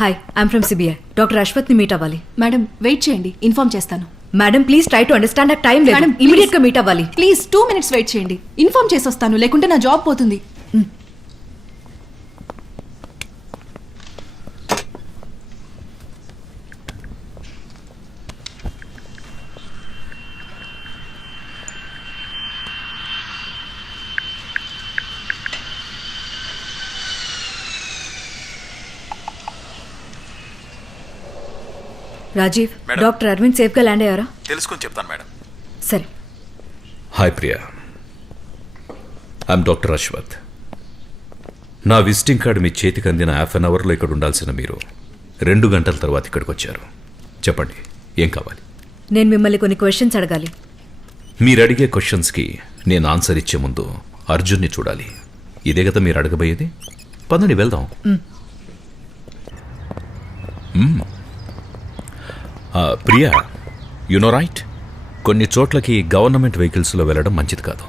Hi, I'm from CBI. Doctor అశ్వత్ని meet అవ్వాలి. Madam wait చేయండి, ఇన్ఫార్మ్ చేస్తాను. Madam please try to understand, నాకు టైం లేదు. మేడం, ఇమీడియట్ గా మీట్ అవ్వాలి. ప్లీజ్ 2 minutes వెయిట్ చేయండి, ఇన్ఫార్మ్ చేసి వస్తాను, లేకుంటే నా జాబ్ పోతుంది. Rajeev, madam. Doctor Aravind safe గా ల్యాండ్ అయ్యారా? తెలుసుకొని చెప్తాను మేడం. సరే. Hi Priya, I'm doctor Ashwath. నా విజిటింగ్ కార్డు మీ చేతికి అందిన హాఫ్ అన్ అవర్లో ఇక్కడ ఉండాల్సిన మీరు 2 గంటల తర్వాత ఇక్కడికి వచ్చారు. చెప్పండి, ఏం కావాలి? నేను మిమ్మల్ని కొన్ని క్వశ్చన్స్ అడగాలి. మీరు అడిగే క్వశ్చన్స్కి నేను ఆన్సర్ ఇచ్చే ముందు అర్జున్ని చూడాలి. ఇదే కదా మీరు అడగబోయేది? పదండి వెళ్దాం. ప్రియా, నో రైట్, కొన్ని చోట్లకి గవర్నమెంట్ వెహికల్స్లో వెళ్ళడం మంచిది కాదు.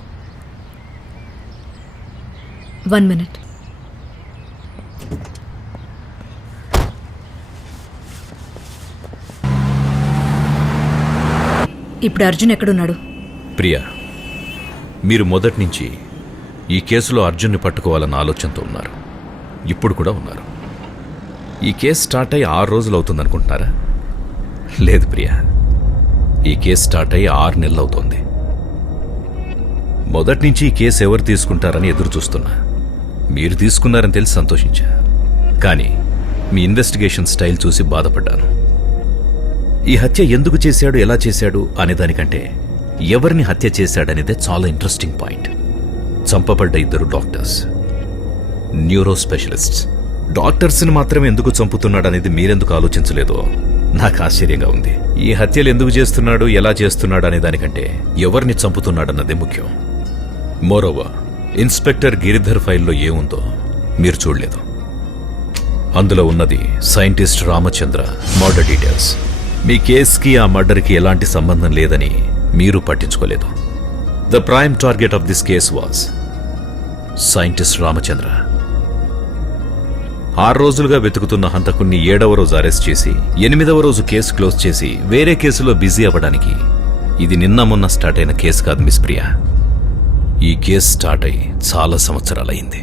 1 minute. ఇప్పుడు అర్జున్ ఎక్కడున్నాడు? ప్రియా, మీరు మొదటి నుంచి ఈ కేసులో అర్జున్ని పట్టుకోవాలన్న ఆలోచనతో ఉన్నారు. ఇప్పుడు కూడా ఉన్నారు. ఈ కేసు స్టార్ట్ అయ్యి 6 రోజులు అవుతుందనుకుంటున్నారా? లేదు ప్రియా, ఈ కేసు స్టార్ట్ అయ్యి 6 నెలలు అవుతోంది. మొదటి నుంచి ఈ కేసు ఎవరు తీసుకుంటారని ఎదురు చూస్తున్నా. మీరు తీసుకున్నారని తెలిసి సంతోషించా. కానీ మీ ఇన్వెస్టిగేషన్ స్టైల్ చూసి బాధపడ్డాను. ఈ హత్య ఎందుకు చేశాడు, ఎలా చేశాడు అనే దానికంటే ఎవరిని హత్య చేశాడనేదే చాలా ఇంట్రెస్టింగ్ పాయింట్. చంపబడ్డ 2 డాక్టర్స్, న్యూరో స్పెషలిస్ట్స్. డాక్టర్స్ని మాత్రమే ఎందుకు చంపుతున్నాడనేది మీరెందుకు ఆలోచించలేదో నాకు ఆశ్చర్యంగా ఉంది. ఈ హత్యలు ఎందుకు చేస్తున్నాడు, ఎలా చేస్తున్నాడు అనే దానికంటే ఎవరిని చంపుతున్నాడన్నదే ముఖ్యం. మోరోవర్, ఇన్స్పెక్టర్ గిరిధర్ ఫైల్లో ఏముందో మీరు చూడలేదు. అందులో ఉన్నది సైంటిస్ట్ రామచంద్ర మర్డర్ డీటెయిల్స్. మీ కేసుకి ఆ మర్డర్కి ఎలాంటి సంబంధం లేదని మీరు పట్టించుకోలేదు. The prime target of this case was scientist Ramachandra. 6 రోజులుగా వెతుకుతున్న హంతకుణ్ణి 7వ రోజు అరెస్ట్ చేసి 8వ రోజు కేసు క్లోజ్ చేసి వేరే కేసులో బిజీ అవ్వడానికి ఇది నిన్న మొన్న స్టార్ట్ అయిన కేసు కాదు మిస్ ప్రియా. ఈ కేసు స్టార్ట్ అయి చాలా సంవత్సరాలైంది.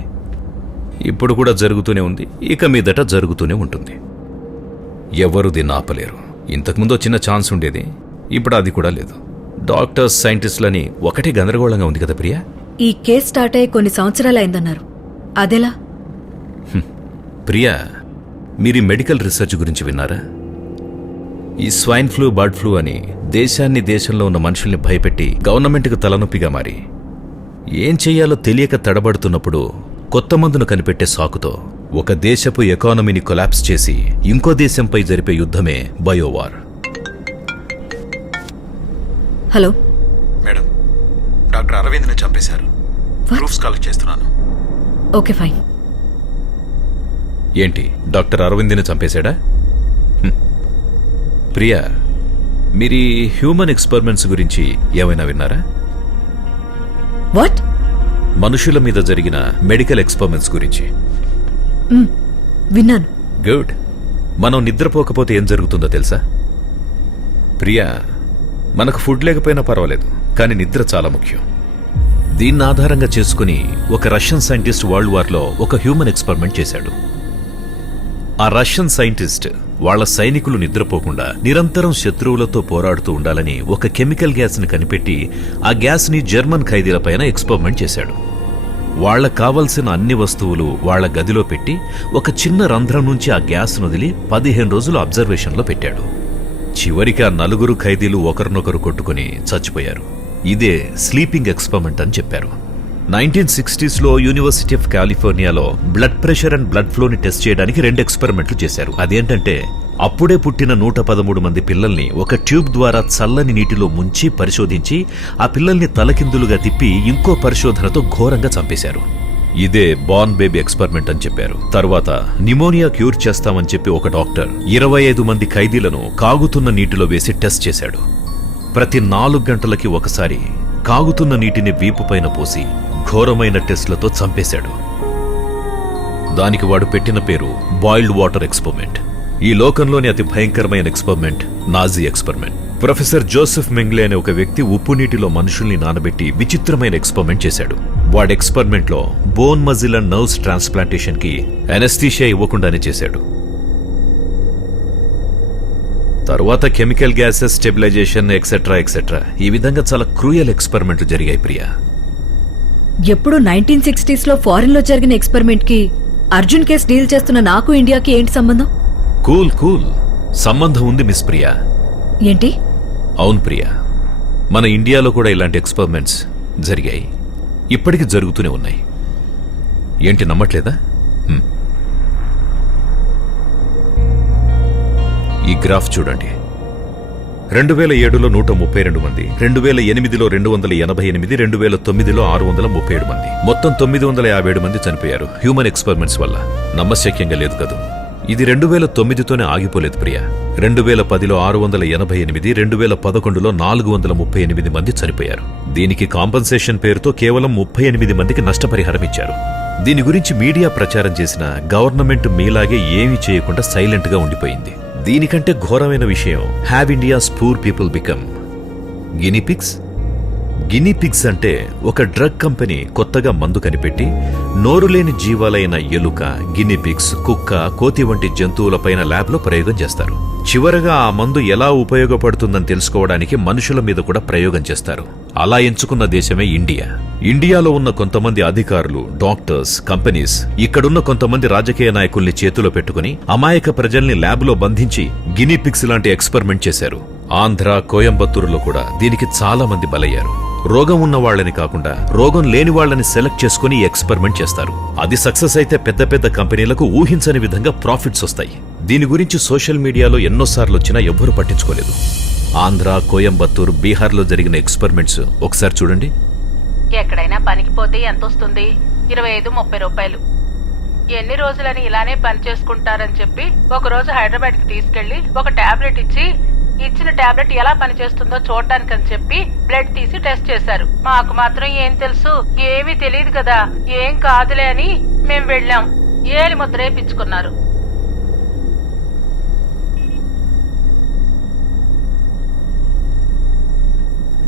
ఇప్పుడు కూడా జరుగుతూనే ఉంది, ఇక మీదట జరుగుతూనే ఉంటుంది. ఎవరు దీన్ని ఆపలేరు. ఇంతకుముందు చిన్న ఛాన్స్ ఉండేది, ఇప్పుడు అది కూడా లేదు. డాక్టర్స్, సైంటిస్టులని ఒకటే గందరగోళంగా ఉంది కదా ప్రియా. ఈ కేసు స్టార్ట్ అయ్యి కొన్ని సంవత్సరాలు అయిందన్నారు, అదెలా? ప్రియా, మీరు మెడికల్ రీసెర్చ్ గురించి విన్నారా? ఈ స్వైన్ ఫ్లూ, బర్డ్ ఫ్లూ అని దేశంలో ఉన్న మనుషుల్ని భయపెట్టి గవర్నమెంట్కి తలనొప్పిగా మారి ఏం చెయ్యాలో తెలియక తడబడుతున్నప్పుడు కొత్త మందును కనిపెట్టే సాకుతో ఒక దేశపు ఎకానమీని కొలాప్స్ చేసి ఇంకో దేశంపై జరిపే యుద్ధమే బయోవార్. హలో మేడం, డాక్టర్ అరవింద్ని చంపేశారు. ప్రూఫ్స్ కలెక్ట్ చేస్తున్నాను. Okay fine. ఏంటి, డాక్టర్ అరవింద్ని చంపేశాడా? ప్రియా, మీరు హ్యూమన్ ఎక్స్పెరిమెంట్స్ గురించి ఏమైనా విన్నారా? వాట్? మనుషుల మీద జరిగిన మెడికల్ ఎక్స్పెరిమెంట్స్ గురించి. విన్నాను. గుడ్. మనం నిద్రపోకపోతే ఏం జరుగుతుందో తెలుసా? ప్రియా, మనకు ఫుడ్ లేకపోయినా పర్వాలేదు, కానీ నిద్ర చాలా ముఖ్యం. దీన్ని ఆధారంగా చేసుకుని ఒక రష్యన్ సైంటిస్ట్ వరల్డ్ వార్లో ఒక హ్యూమన్ ఎక్స్పెరిమెంట్ చేశాడు. ఆ రష్యన్ సైంటిస్ట్ వాళ్ళ సైనికులు నిద్రపోకుండా నిరంతరం శత్రువులతో పోరాడుతూ ఉండాలని ఒక కెమికల్ గ్యాస్ని కనిపెట్టి ఆ గ్యాస్ని జర్మన్ ఖైదీలపైన ఎక్స్పెరిమెంట్ చేశాడు. వాళ్లకు కావలసిన అన్ని వస్తువులు వాళ్ల గదిలో పెట్టి ఒక చిన్న రంధ్రం నుంచి ఆ గ్యాస్ను వదిలి 15 రోజులు అబ్జర్వేషన్లో పెట్టాడు. చివరికి ఆ 4 ఖైదీలు ఒకరినొకరు కొట్టుకుని చచ్చిపోయారు. ఇదే స్లీపింగ్ ఎక్స్పెరిమెంట్ అని చెప్పారు. 1960స్లో యూనివర్సిటీ ఆఫ్ కాలిఫోర్నియాలో బ్లడ్ ప్రెషర్ అండ్ బ్లడ్ ఫ్లోని టెస్ట్ చేయడానికి 2 ఎక్స్పెరిమెంట్లు చేశారు. అదేంటంటే అప్పుడే పుట్టిన 113 మంది పిల్లల్ని ఒక ట్యూబ్ ద్వారా చల్లని నీటిలో ముంచి పరిశోధించి ఆ పిల్లల్ని తలకిందులుగా తిప్పి ఇంకో పరిశోధనతో ఘోరంగా చంపేశారు. ఇదే బార్న్ బేబీ ఎక్స్పెరిమెంట్ అని చెప్పారు. తర్వాత న్యూమోనియా క్యూర్ చేస్తామని చెప్పి ఒక డాక్టర్ 25 మంది ఖైదీలను కాగుతున్న నీటిలో వేసి టెస్ట్ చేశాడు. ప్రతి 4 గంటలకి ఒకసారి కాగుతున్న నీటిని వీపు పైన పోసి ఘోరమైన టెస్ట్లతో చంపేశాడు. దానికి వాడు పెట్టిన పేరు బాయిల్డ్ వాటర్ ఎక్స్పెరిమెంట్. ఈ లోకంలోని అతి భయంకరమైన experiment Nazi experiment. Professor Joseph Mengele అనే ఒక వ్యక్తి ఉప్పు నీటిలో మనుషుల్ని నానబెట్టి విచిత్రమైన ఎక్స్పెరిమెంట్ చేశాడు. వాడి ఎక్స్పెరిమెంట్ లో bone muscle and nerves transplantation కి అనస్థీషియా ఇవ్వకుండానే చేశాడు. తరువాత chemical gases stabilisation etcetera etcetera ఈ విధంగా చాలా క్రూయల్ ఎక్స్పెరిమెంట్లు జరిగాయి ప్రియా. ఎప్పుడు 1960s లో ఫారెన్ లో జరిగిన ఎక్స్పెరిమెంట్ కి అర్జున్ కేస్ డీల్ చేస్తున్న నాకు ఇండియాకి ఏంటి సంబంధం? కూల్ కూల్, సంబంధం ఉంది మిస్ ప్రియా. ఏంటి? అవును ప్రియా, మన ఇండియాలో కూడా ఇలాంటి ఎక్స్పెరిమెంట్స్ జరిగాయి, ఇప్పటికీ జరుగుతూనే ఉన్నాయి. ఏంటి నమ్మట్లేదా? ఈ గ్రాఫ్ చూడండి. 2007లో 132 మంది, 2008లో 288, 2009లో 637 మంది, మొత్తం 957 మంది చనిపోయారు హ్యూమన్ ఎక్స్పెరిమెంట్స్ వల్ల. నమ్మశక్యంగా లేదు కదూ. ఇది 2009తోనే ఆగిపోలేదు ప్రియా. 2010లో 688, 2011లో 438 మంది చనిపోయారు. దీనికి కాంపన్సేషన్ పేరుతో కేవలం 38 మందికి నష్టపరిహారం ఇచ్చారు. దీని గురించి మీడియా ప్రచారం చేసిన గవర్నమెంట్ మీలాగే ఏమీ చేయకుండా సైలెంట్ గా ఉండిపోయింది. దీనికంటే ఘోరమైన విషయం, have India's poor people become guinea pigs. Guinea pigs అంటే ఒక డ్రగ్ కంపెనీ కొత్తగా మందు కనిపెట్టి నోరులేని జీవాలైన ఎలుక, గినీపిగ్స్, కుక్క, కోతి వంటి జంతువులపైన ల్యాబ్లో ప్రయోగం చేస్తారు. చివరగా ఆ మందు ఎలా ఉపయోగపడుతుందని తెలుసుకోవడానికి మనుషుల మీద కూడా ప్రయోగం చేస్తారు. అలా ఎంచుకున్న దేశమే ఇండియా. ఇండియాలో ఉన్న కొంతమంది అధికారులు, డాక్టర్స్, కంపెనీస్ ఇక్కడున్న కొంతమంది రాజకీయ నాయకుల్ని చేతిలో పెట్టుకుని అమాయక ప్రజల్ని ల్యాబ్లో బంధించి గినీపిగ్స్ లాంటి ఎక్స్పెరిమెంట్ చేశారు. ఆంధ్ర, కోయంబత్తూరులో కూడా దీనికి చాలా మంది బలయ్యారు. రోగం ఉన్న వాళ్ళని కాకుండా రోగం లేని వాళ్ళని సెలెక్ట్ చేసుకుని ఎక్స్పెరిమెంట్ చేస్తారు. అది సక్సెస్ అయితే పెద్ద పెద్ద కంపెనీలకు ఊహించని విధంగా ప్రాఫిట్స్ వస్తాయి. దీని గురించి సోషల్ మీడియాలో ఎన్నోసార్లు వచ్చినా ఎవ్వరూ పట్టించుకోలేదు. ఆంధ్ర, కోయంబత్తూరు, బీహార్లో జరిగిన ఎక్స్పెరిమెంట్స్ ఒకసారి చూడండి. ఎక్కడైనా పనికి పోతే ఎంత వస్తుంది? 25-30 రూపాయలు. ఎన్ని రోజులని ఇలానే పని చేసుకుంటారని చెప్పి ఒకరోజు హైదరాబాద్కి తీసుకెళ్లి ఒక టాబ్లెట్ ఇచ్చి, ఇచ్చిన టాబ్లెట్ ఎలా పనిచేస్తుందో చూడడానికని చెప్పి బ్లడ్ తీసి టెస్ట్ చేశారు. మాకు మాత్రం ఏం తెలుసు, ఏమీ తెలియదు కదా, ఏం కాదులే అని మేం వెళ్ళాం. ఏలి ముద్ర వేయించుకున్నారు.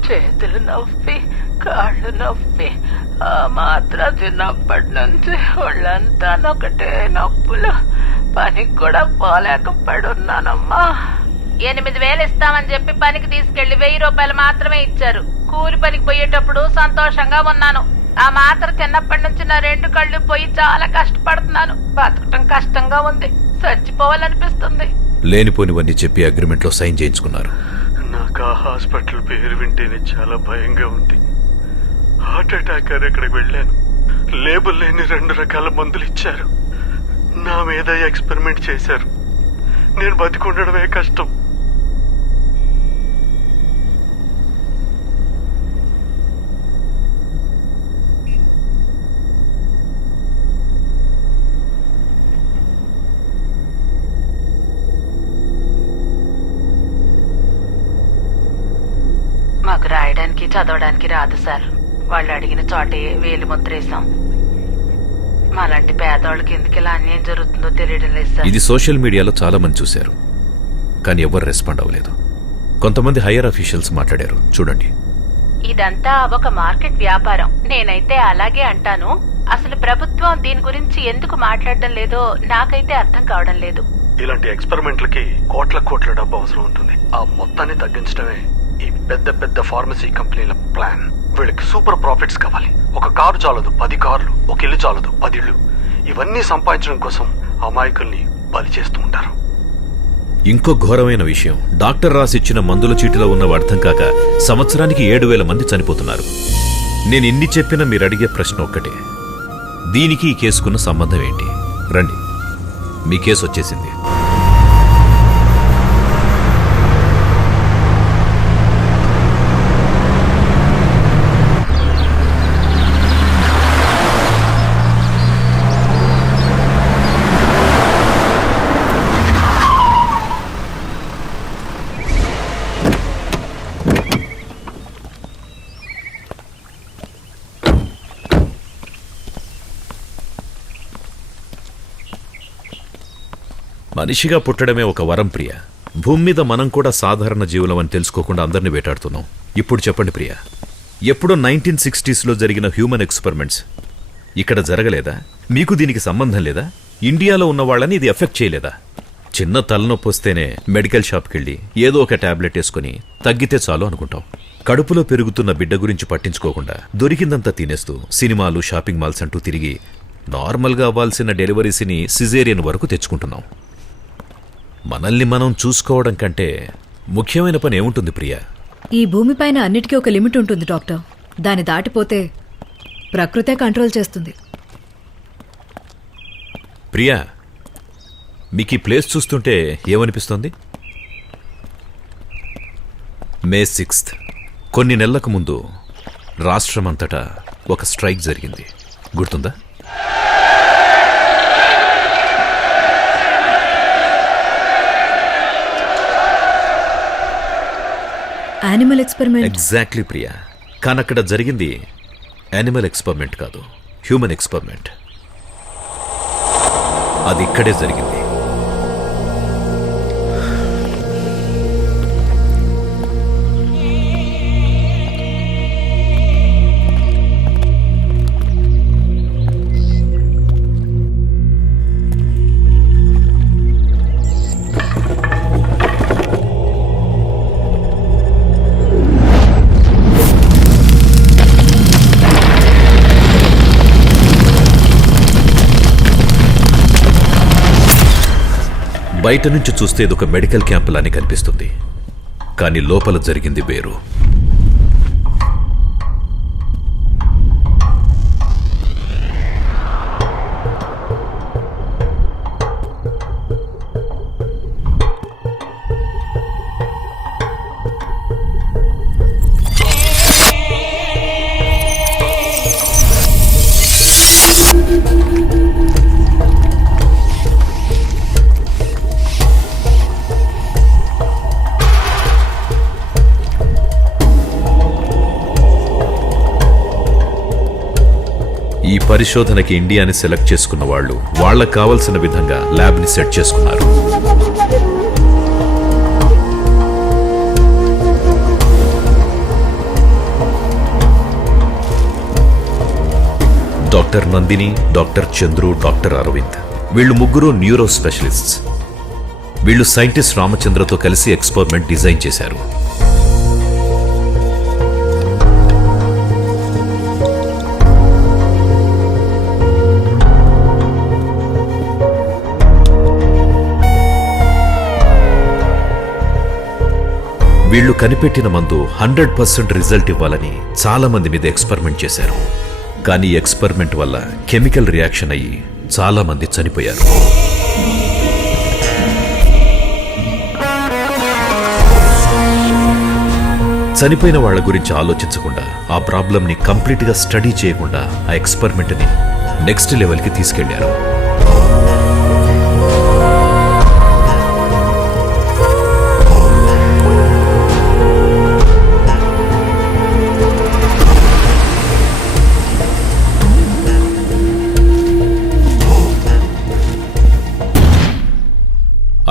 చేతులు నొప్పి, కాళ్ళు నొప్పి, ఆ మాత్ర తిన్నప్పటి నుంచి ఒళ్ళంతా ఒకటే నొప్పులు. పనికి కూడా పోలేకపోడున్నానమ్మా. 8,000 ఇస్తామని చెప్పి పనికి తీసుకెళ్లి 1,000 రూపాయలు మాత్రమే ఇచ్చారు. కూలి పనికి పోయేటప్పుడు సంతోషంగా ఉన్నాను. ఆ మాత్ర తిన్నప్పటి నుంచి నా 2 కళ్ళు పోయి చాలా కష్టపడుతున్నాను. బతకటం కష్టంగా ఉంది, చచ్చిపోవాలనిపిస్తుంది. లేనిపోనివన్నీ చెప్పి అగ్రిమెంట్ లో సైన్ చేయించుకున్నారు. నాకు ఆ హాస్పిటల్ పేరు వింటేనే చాలా భయంగా ఉంది. హార్ట్ అటాక్ అని అక్కడికి వెళ్ళాను. లేబుల్ లేని 2 రకాల మందులు ఇచ్చారు. నా మీద ఎక్స్పెరిమెంట్ చేశారు. నేను బతికుండడమే కష్టం. మాకు రాయడానికి చదవడానికి రాదు సార్. వాళ్ళు అడిగిన చోటే వేలు ముద్రేసాం. మాలాంటి పేదవాళ్ళకి ఎందుకు ఇలా అన్యాయం జరుగుతుందో తెలియడం లేదు సార్. ఇది సోషల్ మీడియాలో చాలా మంది చూశారు, కానీ ఎవరు రెస్పాండ్ అవ్వలేదు. కొంతమంది హైయర్ అఫీషియల్స్ మాట్లాడారు, చూడండి. ఇదంతా ఒక మార్కెట్ వ్యాపారం. నేనైతే అలాగే అంటాను. అసలు ప్రభుత్వం దీని గురించి ఎందుకు మాట్లాడడం లేదో నాకైతే అర్థం కావడం లేదు. ఇలాంటి ఎక్స్పెరిమెంట్లకి కోట్ల డబ్బు అవసరం ఉంటుంది. ఆ మొత్తాన్ని తగ్గించడమే ఈ పెద్ద పెద్ద ఫార్మసీ కంపెనీల ప్లాన్. వీళ్ళకి సూపర్ ప్రాఫిట్స్ కావాలి. ఒక కారు చాలదు 10 కార్లు, ఒక ఇల్లు చాలదు 10 ఇళ్ళు. ఇవన్నీ సంపాదించడం కోసం అమాయకుల్ని బలి చేస్తూ ఉంటారు. ఇంకో ఘోరమైన విషయం, డాక్టర్ రాసిచ్చిన మందుల చీటిలో ఉన్నవి అర్థం కాక సంవత్సరానికి 7,000 మంది చనిపోతున్నారు. నేను ఇన్ని చెప్పినా మీరు అడిగే ప్రశ్న ఒక్కటే, దీనికి ఈ కేసుకున్న సంబంధం ఏంటి? రండి, మీ కేసు వచ్చేసింది. మనిషిగా పుట్టడమే ఒక వరం ప్రియ. భూమి మీద మనం కూడా సాధారణ జీవులం అని తెలుసుకోకుండా అందరినీ వేటాడుతున్నాం. ఇప్పుడు చెప్పండి ప్రియ, ఎప్పుడో 1960s జరిగిన హ్యూమన్ ఎక్స్పెరిమెంట్స్ ఇక్కడ జరగలేదా? మీకు దీనికి సంబంధం లేదా? ఇండియాలో ఉన్న వాళ్ళని ఇది ఎఫెక్ట్ చేయలేదా? చిన్న తలనొప్పి వస్తేనే మెడికల్ షాప్కి వెళ్ళి ఏదో ఒక టాబ్లెట్ వేసుకుని తగ్గితే చాలు అనుకుంటాం. కడుపులో పెరుగుతున్న బిడ్డ గురించి పట్టించుకోకుండా దొరికిందంతా తినేస్తూ సినిమాలు, షాపింగ్ మాల్స్ అంటూ తిరిగి నార్మల్గా అవ్వాల్సిన డెలివరీస్ని సిజేరియన్ వరకు తెచ్చుకుంటున్నాం. మనల్ని మనం చూసుకోవడం కంటే ముఖ్యమైన పని ఏముంటుంది ప్రియా? ఈ భూమిపైన అన్నిటికీ ఒక లిమిట్ ఉంటుంది డాక్టర్. దాన్ని దాటిపోతే ప్రకృతే కంట్రోల్ చేస్తుంది. ప్రియా, మీకు ఈ ప్లేస్ చూస్తుంటే ఏమనిపిస్తోంది? మే 6th కొన్ని నెలలకు ముందు రాష్ట్రమంతటా ఒక స్ట్రైక్ జరిగింది, గుర్తుందా? Animal experiment. ఎగ్జాక్ట్లీ ప్రియా. కానీ అక్కడ జరిగింది యానిమల్ ఎక్స్పెరిమెంట్ కాదు, హ్యూమన్ ఎక్స్పెరిమెంట్. అది ఇక్కడే జరిగింది. బయట నుంచి చూస్తే ఇదొక మెడికల్ క్యాంప్ లానే కనిపిస్తుంది, కానీ లోపల జరిగింది వేరు. ఈ పరిశోధనకి ఇండియాని సెలెక్ట్ చేసుకున్న వాళ్ళు వాళ్ళకు కావలసిన విధంగా ల్యాబ్ని సెట్ చేసుకున్నారు. Doctor Nandini, doctor Chandru, doctor Aravind, వీళ్ళు ముగ్గురు న్యూరో స్పెషలిస్ట్స్. వీళ్ళు సైంటిస్ట్ రామచంద్రతో కలిసి ఎక్స్పెరిమెంట్ డిజైన్ చేశారు. వీళ్ళు కనిపెట్టిన మందు 100% రిజల్ట్ ఇవ్వాలని చాలా మంది మీద ఎక్స్పెరిమెంట్ చేశారు. కానీ ఎక్స్పెరిమెంట్ వల్ల కెమికల్ రియాక్షన్ అయ్యి చాలా మంది చనిపోయారు. చనిపోయిన వాళ్ళ గురించి ఆలోచించకుండా, ఆ ప్రాబ్లంని కంప్లీట్గా స్టడీ చేయకుండా ఆ ఎక్స్పెరిమెంట్ని నెక్స్ట్ లెవెల్కి తీసుకెళ్లారు.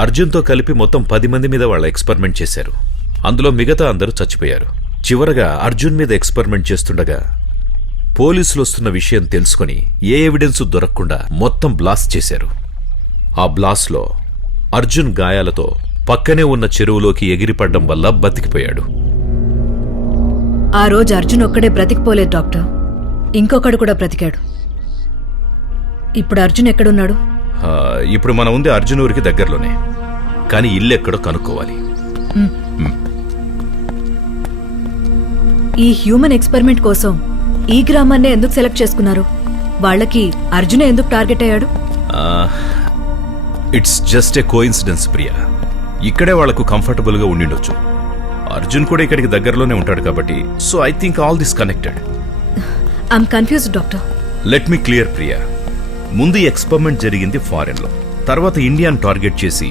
అర్జున్తో కలిపి మొత్తం 10 మంది మీద వాళ్ళ ఎక్స్పెరిమెంట్ చేశారు. అందులో మిగతా అందరూ చచ్చిపోయారు. చివరగా అర్జున్ మీద ఎక్స్పెరిమెంట్ చేస్తుండగా పోలీసులు వస్తున్న విషయం తెలుసుకుని ఏ ఎవిడెన్స్ దొరకకుండా మొత్తం బ్లాస్ట్ చేశారు. ఆ బ్లాస్ట్లో అర్జున్ గాయాలతో పక్కనే ఉన్న చెరువులోకి ఎగిరిపడ్డం వల్ల బతికిపోయాడు. ఆ రోజు అర్జున్ ఒక్కడే బ్రతికిపోలేదు డాక్టర్, ఇంకొకడు కూడా బ్రతికాడు. ఇప్పుడు అర్జున్ ఎక్కడున్నాడు? ఇప్పుడు మనం ఉంది అర్జున్ ఊరికి దగ్గరలోనే, కానీ ఇల్లు ఎక్కడో కనుక్కోవాలి. ఈ హ్యూమన్ ఎక్స్పెరిమెంట్ కోసం ఈ గ్రామాన్నే ఎందుకు సెలెక్ట్ చేసుకున్నారు? వాళ్ళకి అర్జునే ఎందుకు టార్గెట్ అయ్యాడు? It's just a coincidence Priya. ఇక్కడే వాళ్లకు కంఫర్టబుల్ గా ఉండిండొచ్చు. అర్జున్ కూడా ఇక్కడికి దగ్గరలోనే ఉంటాడు కాబట్టి, so I think all this connected. I'm confused doctor. Let me clear Priya. ముందు ఎక్స్పెరిమెంట్ జరిగింది ఫారెన్ లో, తర్వాత ఇండియాను టార్గెట్ చేసి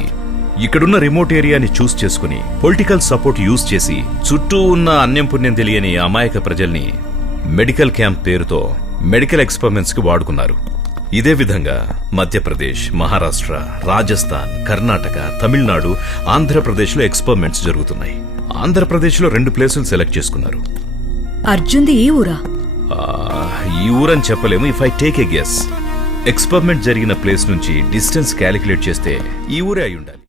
ఇక్కడున్న రిమోట్ ఏరియాని చూస్ చేసుకుని పొలిటికల్ సపోర్ట్ యూజ్ చేసి చుట్టూ ఉన్న అన్యం పుణ్యం తెలియని అమాయక ప్రజల్ని మెడికల్ క్యాంప్ పేరుతో మెడికల్ ఎక్స్పెరిమెంట్స్ కి వాడుకున్నారు. ఇదే విధంగా మధ్యప్రదేశ్, మహారాష్ట్ర, రాజస్థాన్, కర్ణాటక, తమిళనాడు, ఆంధ్రప్రదేశ్లో ఎక్స్పెరిమెంట్స్ జరుగుతున్నాయి. ఆంధ్రప్రదేశ్లో 2 ప్లేసులు సెలెక్ట్ చేసుకున్నారు. అర్జున్ది ఈ ఊరా? ఈ ఊరని చెప్పలేము. If I take a guess, experiment జరిగిన ప్లేస్ నుంచి డిస్టెన్స్ క్యాలిక్యులేట్ చేస్తే ఈ ఊరే అయి ఉండాలి.